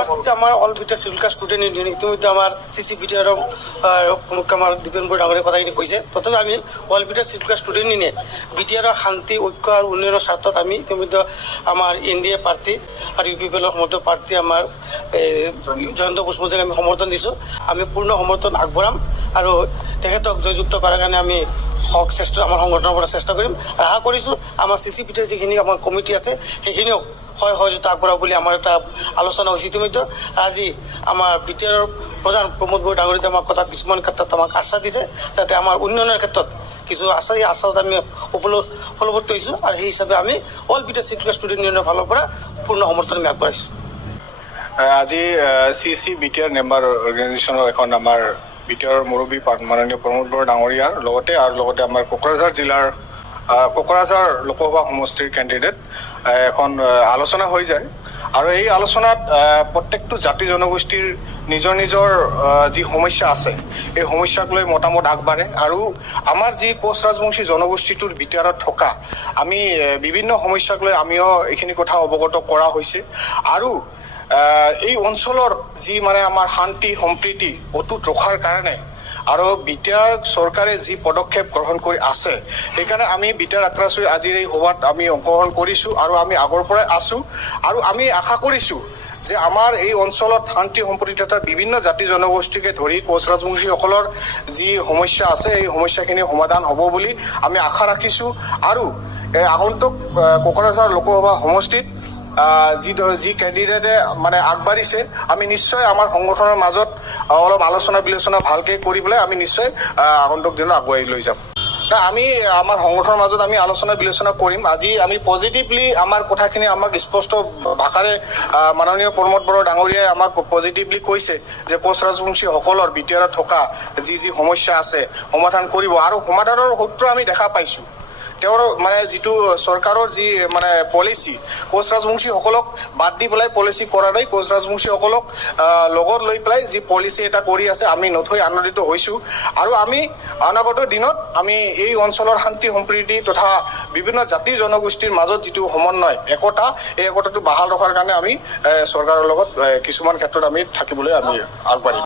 আমার অল বিটা schedule caste student union ইতিমধ্যে আমার সিসিপিটিআর প্রমুখ আমার দীপেন বড় ডাঙরে কথাখিনি কৈছে। প্রথমে আমি অল বিটা schedule caste student union BTR শান্তি ঐক্য আর উন্নয়নের স্বার্থত আমি ইতিমধ্যে আমার এনডিএ প্রার্থী আর ইউপিপিএলৰ সমৰ্থ প্ৰাৰ্থী আমাৰ জয়ন্ত বসুমতাৰীক আমি সমৰ্থন দিছোঁ। আমি পূৰ্ণ সমৰ্থন আগবঢ়াম আৰু তেখেতক জয়যুক্ত কৰাৰ কাৰণে আমি আমাৰ সংগঠনৰ পৰা চেষ্টা কৰিম। আশা কৰিছোঁ আমাৰ চিচিপিটিৰ যিখিনি আমাৰ কমিটি আছে সেইখিনিও সহযোগিতা আগবঢ়াব বুলি আমাৰ এটা আলোচনা হৈছে। ইতিমধ্যে আজি আমাৰ বিটিআৰৰ প্ৰধান প্ৰমোদ বড়ো ডাঙৰীয়ে আমাক কথা কিছুমান ক্ষেত্ৰত আমাক আশ্বাস দিছে যাতে আমাৰ উন্নয়নৰ ক্ষেত্ৰত কিছু আছে। এই আশ্বাস আমি ফলৱৰ্তী হৈছোঁ আৰু সেই হিচাপে আমি অল বিটা শিডিউল কাষ্ট স্টুডেণ্ট ইউনিয়নৰ ফালৰ পৰা পূৰ্ণ সমৰ্থন আমি আগবঢ়াইছোঁ। আজি চি বিটিআৰ মেম্বাৰ অৰ্গেনাইজেশ্যনৰ এখন আমাৰ বিটিআৰৰ মুৰব্বী মাননীয় প্ৰমোদ বড়ো ডাঙৰীয়াৰ লগতে আমাৰ কোকৰাঝাৰ জিলাৰ কোকৰাঝাৰ লোকসভা সমষ্টিৰ কেণ্ডিডেট এখন আলোচনা হৈ যায় আৰু এই আলোচনাত প্ৰত্যেকটো জাতি জনগোষ্ঠীৰ নিজৰ নিজৰ যি সমস্যা আছে এই সমস্যাক লৈ মতামত আগবাঢ়ে আৰু আমাৰ যি কোচ ৰাজবংশী জনগোষ্ঠীটোৰ ভিতৰত থকা আমি বিভিন্ন সমস্যাক লৈ আমিও এইখিনি কথা অৱগত কৰা হৈছে আৰু এই অঞ্চলৰ যি মানে আমাৰ শান্তি সম্প্ৰীতি অটুট ৰখাৰ কাৰণে আৰু বিটিআৰ চৰকাৰে যি পদক্ষেপ গ্ৰহণ কৰি আছে সেইকাৰণে আমি বিটিআৰ আক্ৰাচুৰ আজিৰ এই সভাত আমি অংশগ্ৰহণ কৰিছোঁ আৰু আমি আগৰ পৰাই আছোঁ আৰু আমি আশা কৰিছোঁ যে আমাৰ এই অঞ্চলত শান্তি সম্প্ৰীতি তথা বিভিন্ন জাতি জনগোষ্ঠীকে ধৰি কোচ ৰাজবংশীসকলৰ যি সমস্যা আছে এই সমস্যাখিনি সমাধান হ'ব বুলি আমি আশা ৰাখিছোঁ আৰু আগন্তুক কোকৰাঝাৰ লোকসভা সমষ্টিত যি কেণ্ডিডেটে মানে আগবাঢ়িছে আমি নিশ্চয় আমাৰ সংগঠনৰ মাজত অলপ আলোচনা বিলোচনা ভালকৈ কৰি পেলাই আমি নিশ্চয় আগন্তুক দিনত আগুৱাই লৈ যাম। আমি আমাৰ সংগঠনৰ মাজত আমি আলোচনা বিলোচনা কৰিম। আজি আমি পজিটিভলি আমাৰ কথাখিনি আমাক স্পষ্ট ভাষাৰে মাননীয় প্ৰমোদ বড়ো ডাঙৰীয়াই আমাক পজিটিভলি কৈছে যে কোচ ৰাজবংশীসকলৰ বিটিআৰত থকা যি সমস্যা আছে সমাধান কৰিব আৰু সমাধানৰ সূত্ৰ আমি দেখা পাইছোঁ। তেওঁৰ মানে যিটো চৰকাৰৰ যি মানে পলিচি কোচ ৰাজবংশীসকলক বাদ দি পেলাই পলিচি কৰা নাই, কোচ ৰাজবংশীসকলক লগত লৈ পেলাই যি পলিচি এটা কৰি আছে আমি নথৈ আনন্দিত হৈছোঁ আৰু আমি অনাগত দিনত আমি এই অঞ্চলৰ শান্তি সম্প্ৰীতি তথা বিভিন্ন জাতি জনগোষ্ঠীৰ মাজত যিটো সমন্বয় একতা এই একতাটো বাহাল ৰখাৰ কাৰণে আমি চৰকাৰৰ লগত কিছুমান ক্ষেত্ৰত আমি থাকিবলৈ আমি আগবাঢ়িম।